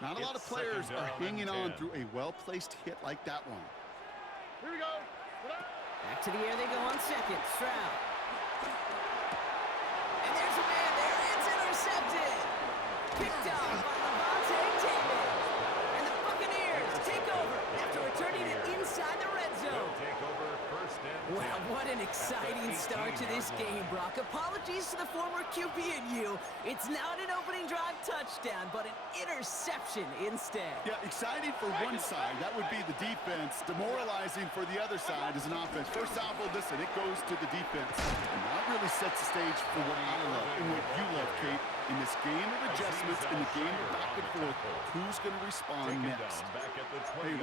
Not a lot of players are hanging on through a well-placed hit like that one. Here we go. Back to the air they go on second. Stroud. And there's a man there. It's intercepted. Picked off by David. And the Buccaneers take over after returning it inside the red zone. Well, what an exciting start to this game, Brock. Apologies to the former QB and you. It's not an opening drive touchdown, but an interception instead. Yeah, exciting for one side. That would be the defense. Demoralizing for the other side as an offense. First off, well, listen, it goes to the defense. And that really sets the stage for what I love and what you love, Kate. In this game of adjustments, in the game of back and forth, who's going to respond next? Hey,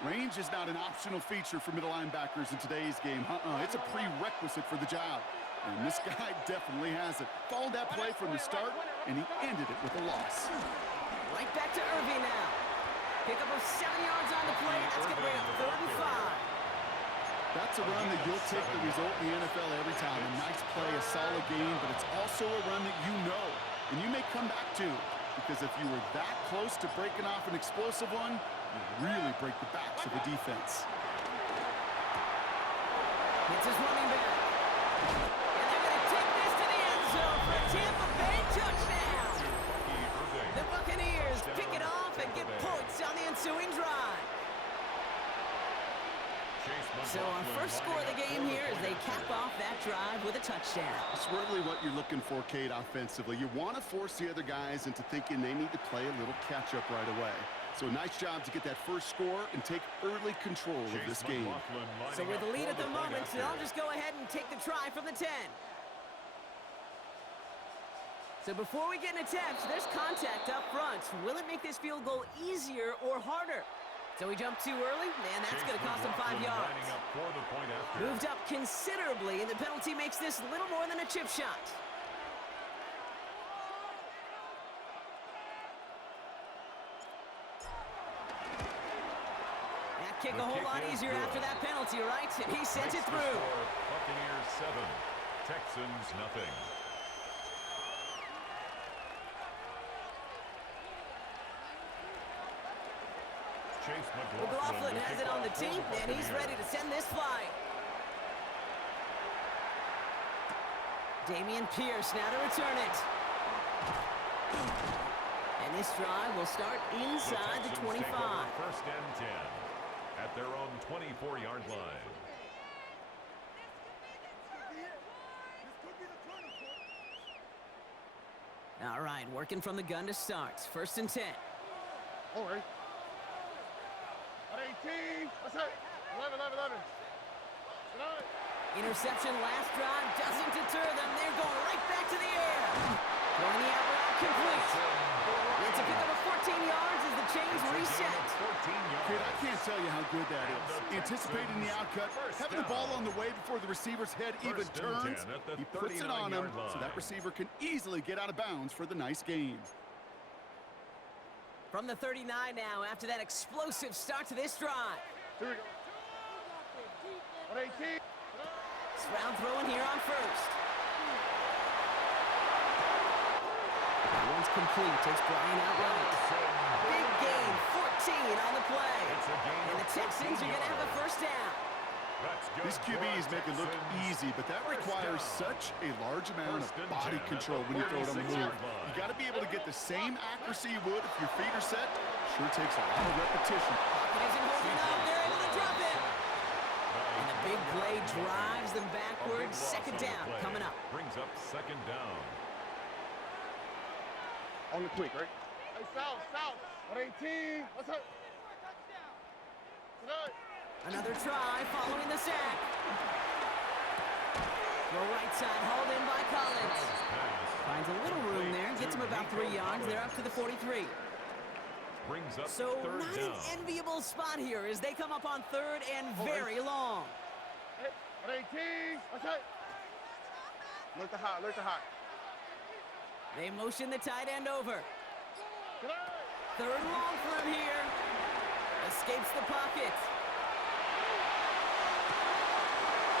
range is not an optional feature for middle linebackers in today's game. It's a prerequisite for the job. And this guy definitely has it. Followed that play from the start, and he ended it with a loss. Right back to Irving now. Pick up of 7 yards on the play. That's going to bring up 3rd and 5. That's a run that you'll take the result in the NFL every time. A nice play, a solid game, but it's also a run that you know, and you may come back to. Because if you were that close to breaking off an explosive one, you really break the backs of the defense. It's his running back. And they're going to take this to the end zone for a Tampa Bay touchdown. The Buccaneers pick it off and get points on the ensuing drive. So our first score of the game here is they cap off that drive with a touchdown. It's really what you're looking for, Kate, offensively. You want to force the other guys into thinking they need to play a little catch-up right away. So a nice job to get that first score and take early control of this game. So with the lead at the moment, they'll just go ahead and take the try from the 10. So before we get an attempt, there's contact up front. Will it make this field goal easier or harder? So we jump too early, and that's going to cost him 5 yards. Moved up considerably, and the penalty makes this little more than a chip shot. That kick a whole lot easier after that penalty, right? And he sent it through. Buccaneers 7, Texans nothing. McLaughlin has it on the team, and he's ready to send this flight. Dameon Pierce now to return it. And this drive will start inside the 25. First and 10 at their own 24-yard line. All right, working from the gun to start. 1st and 10. All right. 18. What's that? 11. Interception last drive doesn't deter them. They're going right back to the air. Throwing the out route complete. It's a pickup of 14 yards as the chains reset. Kid, I can't tell you how good that is. Anticipating the outcut, having the ball on the way before the receiver's head even turns. He puts it on him so that receiver can easily get out of bounds for the nice gain. From the 39 now, after that explosive start to this drive. Here we go. 18. Stroud throwing here on 1st. One's complete, takes Brian out right. Big gain, 14 on the play. And the Texans are going to have a 1st down. These QBs make it look easy, but that requires such a large amount of body control when you throw it on the move. You got to be able to get the same accuracy you would if your feet are set. Sure takes a lot of repetition. Pocket isn't holding up. They're able to drop it. And the big play drives them backwards. 2nd down coming up. Brings up 2nd down. On the quick, right? Hey, south. 18. What's up? Tonight. Another try following the sack. Throw right side, hauled in by Collins. Finds a little room there, gets him about 3 yards. They're up to the 43. Brings up So 3rd not down. an enviable spot here as they come up on 3rd and very long. Hey, 18. What's up? Look to high. They motion the tight end over. 3rd and long for him here. Escapes the pocket.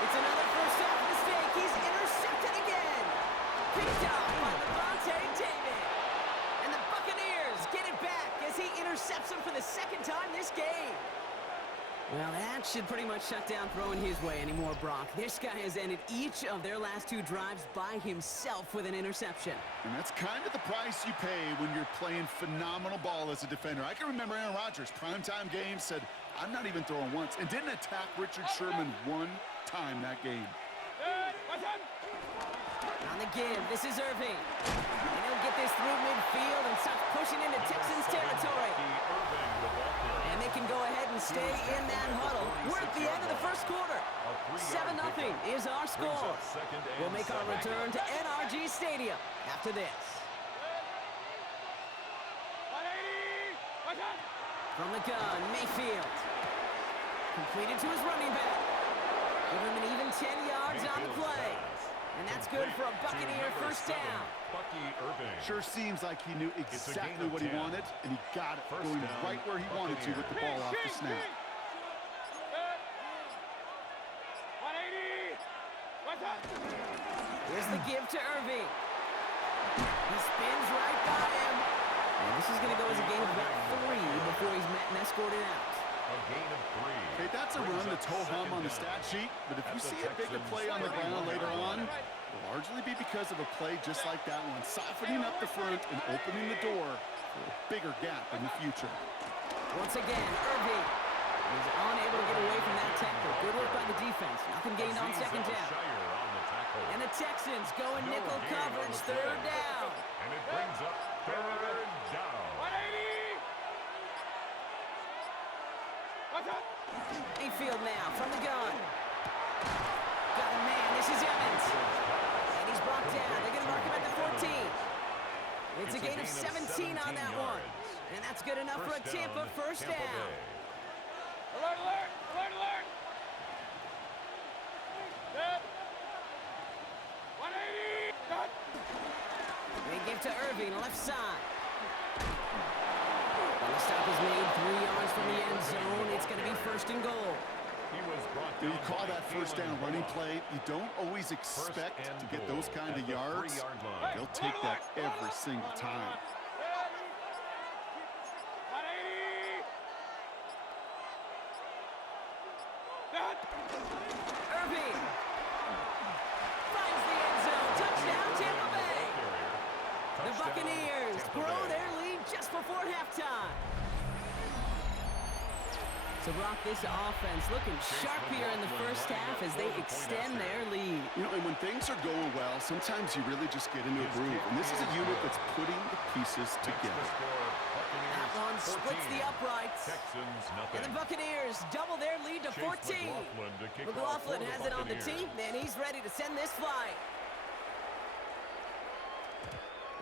It's another first half mistake. He's intercepted again. Picked up by David. And the Buccaneers get it back as intercepts him for the second time this game. Well, that should pretty much shut down throwing his way anymore, Brock. This guy has ended each of their last 2 drives by himself with an interception. And that's kind of the price you pay when you're playing phenomenal ball as a defender. I can remember Aaron Rodgers, primetime game, said, I'm not even throwing once, and didn't attack Richard Sherman one time that game. On the give, this is Irving. And he'll get this through midfield and start pushing into Texans territory. And they can go ahead and stay in that huddle. We're at the end of the first quarter. 7-0 is our score. We'll make our return to NRG Stadium after this. From the gun, Mayfield. Completed to his running back. Give him an even 10 yards on the play. And that's good for a Buccaneer first down. Sure seems like he knew exactly what he wanted, and he got it going right where he wanted to with the ball off the snap. Here's the give to Irving. He spins right by him. And this is going to go as a gain of about 3 before he's met and escorted out. A gain of 3. Okay, that's a run that's ho-hum on the stat sheet, but if you see a bigger play on the ground later on, it'll largely be because of a play just like that one, softening up the front and opening the door for a bigger gap in the future. Once again, Irving is unable to get away from that tackle. Good work by the defense. Nothing gained on second down. And the Texans go in nickel coverage, third down. And it brings up third down. Mayfield now from the gun. Got a man. This is Evans. And he's brought down. They're going to mark him at the 14. It's a gain of 17 on that one. And that's good enough for a Tampa first down. Alert, alert, alert, alert. Dead. 180. Cut. They give to Irving, left side. And the stop is made 3 yards from the end zone. It's going to be first and goal. You call that first down running play. You don't always expect to get those kind of yards. They'll take that every single time. Irving finds the end zone. Touchdown, Tampa Bay. The Buccaneers grow their lead just before halftime. So, Brock, this offense looking sharp here in the first half as they extend their lead. You know, and when things are going well, sometimes you really just get into a groove. And this is a unit that's putting the pieces together. That one splits the uprights. And the Buccaneers double their lead to 14. McLaughlin has it on the tee, and he's ready to send this flight.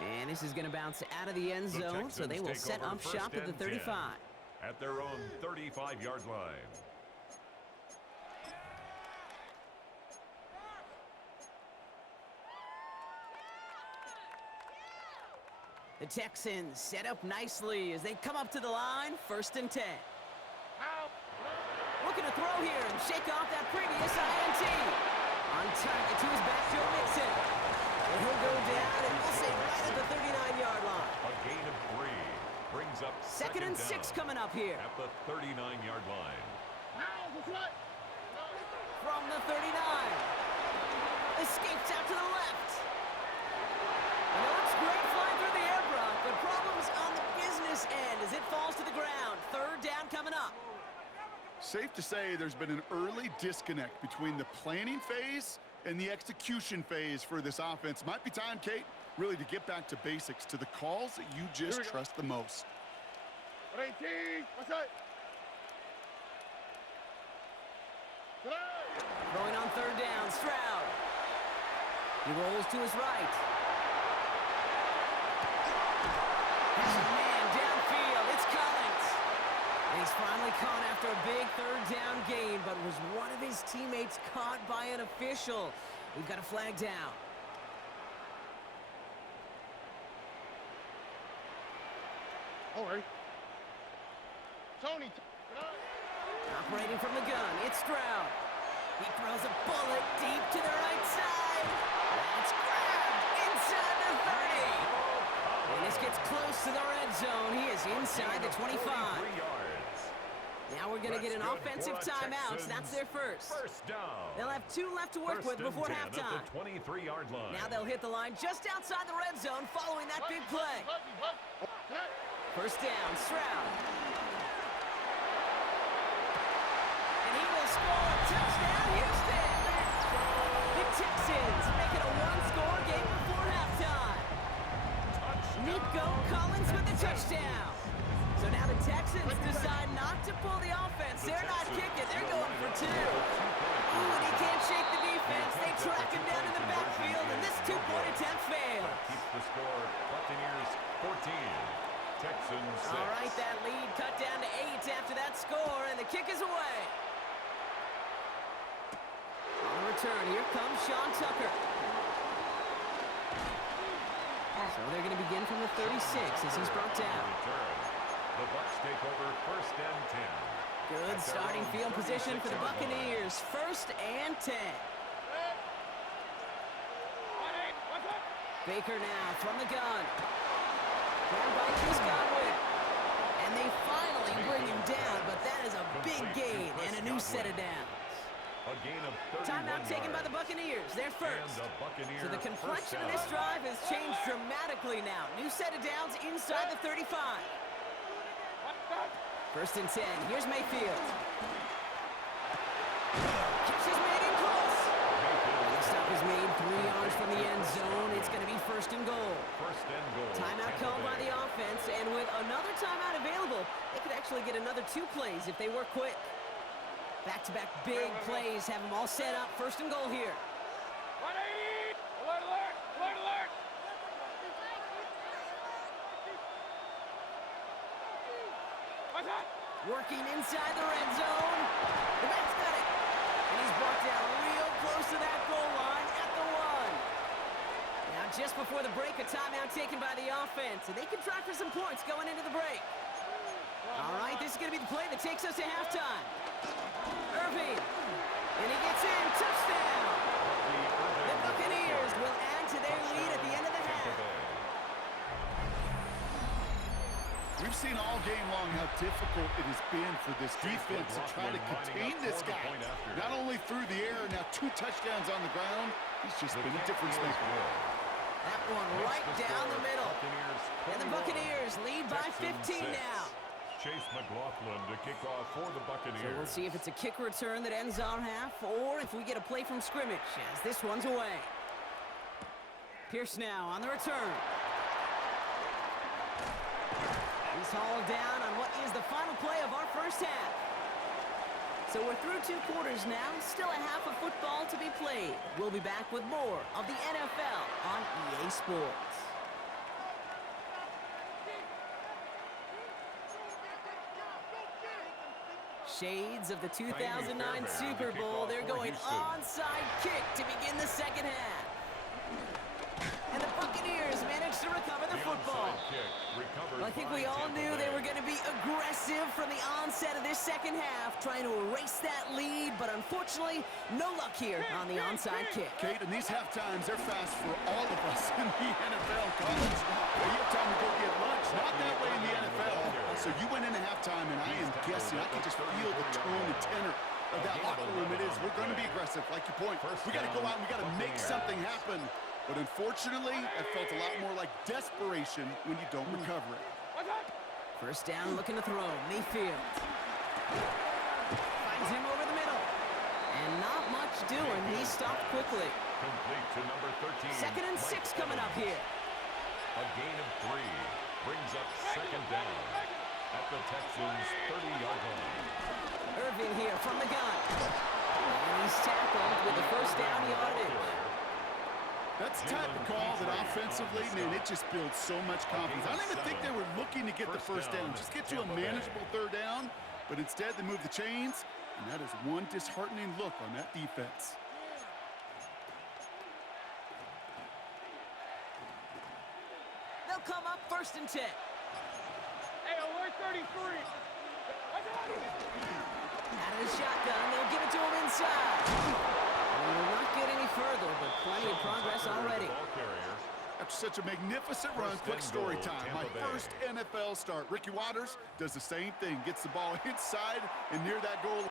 And this is going to bounce out of the end zone, so they will set up shop at the 35. At their own 35-yard line. The Texans set up nicely as they come up to the line, first and 10. Looking to throw here and shake off that previous INT. On target to his back, Joe Mixon. And he'll go down, and we'll say right at the 39-yard line. A gain of 3 brings up second and 6 coming up here. At the 39-yard line. From the 39. Escapes out to the left. And it looks great flying through the air, Brock, but problems on the business end as it falls to the ground. Third down coming up. Safe to say there's been an early disconnect between the planning phase and the execution phase for this offense. Might be time, Kate, really to get back to basics, to the calls that you just trust the most. 18. What's that? Going on third down, Stroud. He rolls to his right. Has a man downfield. It's Collins. And he's finally caught after a big third down gain, but was one of his teammates caught by an official. We've got a flag down. All right. Tony. Operating from the gun, it's Stroud. He throws a bullet deep to the right side. That's grabbed inside the 30. And this gets close to the red zone. He is inside the 25. 43 yards. Now we're going to get an That's good offensive for a timeout. Texans That's their first. First down. They'll have 2 left to work with First and before 10 halftime. at the 23-yard line. Now they'll hit the line just outside the red zone following that big play. First down, Stroud. And he will score. Touchdown, Houston. The Texans make it a 1-score game before halftime. Nico Collins with the touchdown. So now the Texans decide not to pull the offense. They're not kicking. They're going for 2. Ooh, and he can't shake the defense. They track him down in the backfield, and this 2-point attempt fails. Keeps the score. Buccaneers 14. Texans 6. All right, that lead cut down to 8 after that score, and the kick is away. On the return, here comes Sean Tucker. So they're going to begin from the 36 as he's brought down. The Bucs take over first and 10. Good starting field position for the Buccaneers. First and 10. Baker now from the gun. Grabbed by Chris Godwin. And they finally bring him down, but that is a big gain and a new set of downs. A gain of 31 Timeout taken by the yards. Buccaneers. They're first. And a Buccaneer So the complexion of first this down. drive has changed dramatically now. New set of downs inside the 35. First and 10. Here's Mayfield. Catch is made in close. The stop is made 3 yards from the end zone. It's going to be first and goal. First and goal. Timeout Tampa called by Bay. the offense, and with another timeout available, they could actually get another 2 plays if they work quick. Back-to-back big plays have them all set up. First and goal here. Alert, alert, alert, alert. Working inside the red zone. The back's got it. And he's brought down real close to that goal line at the 1. Now just before the break, a timeout taken by the offense. And they can try for some points going into the break. All right, this is going to be the play that takes us to halftime. Irving. And he gets in. Touchdown. The Buccaneers will add to their lead at the end of the half. We've seen all game long how difficult it has been for this defense to try to contain this guy. Not only through the air, now 2 touchdowns on the ground. He's just been a difference maker. That one right down the middle. And the Buccaneers lead by 15 now. Chase McLaughlin to kick off for the Buccaneers. So we'll see if it's a kick return that ends our half or if we get a play from scrimmage as this one's away. Pierce now on the return. He's hauled down on what is the final play of our first half. So we're through 2 quarters now, still a half of football to be played. We'll be back with more of the NFL on EA Sports. Shades of the 2009 Super Bowl. They're going onside kick to begin the second half. And the Buccaneers managed to recover the football. Well, I think we all knew they were going to be aggressive from the onset of this second half, trying to erase that lead, but unfortunately, no luck here on the onside kick. Kate, and these half times, they're fast for all of us in the NFL. College, you have time to go get lunch. Not that way in the NFL. So you went into halftime, and I am guessing, I can just feel the tone and tenor of that locker room. It is, we're going to be aggressive, like you point. We got to go out and we got to make something happen. But unfortunately, it felt a lot more like desperation when you don't recover it. First down, looking to throw. Mayfield finds him over the middle. And not much doing. He stopped quickly. Complete to number 13. Second and 6 coming up here. A gain of 3 brings up second down at the Texans' 30-yard line. Irving here from the gun. And he's tackled with the first down yardage. That's the type of call that offensively, man, it just builds so much confidence. I don't even think they were looking to get the first down. Just get to a manageable 3rd down, but instead they move the chains, and that is one disheartening look on that defense. They'll come up first and 10. Hey, alert 33. Out of the shotgun, they'll give it to him inside. Will not get any further, but plenty of progress already. After such a magnificent run, quick story time. My first NFL start. Ricky Watters does the same thing. Gets the ball inside and near that goal.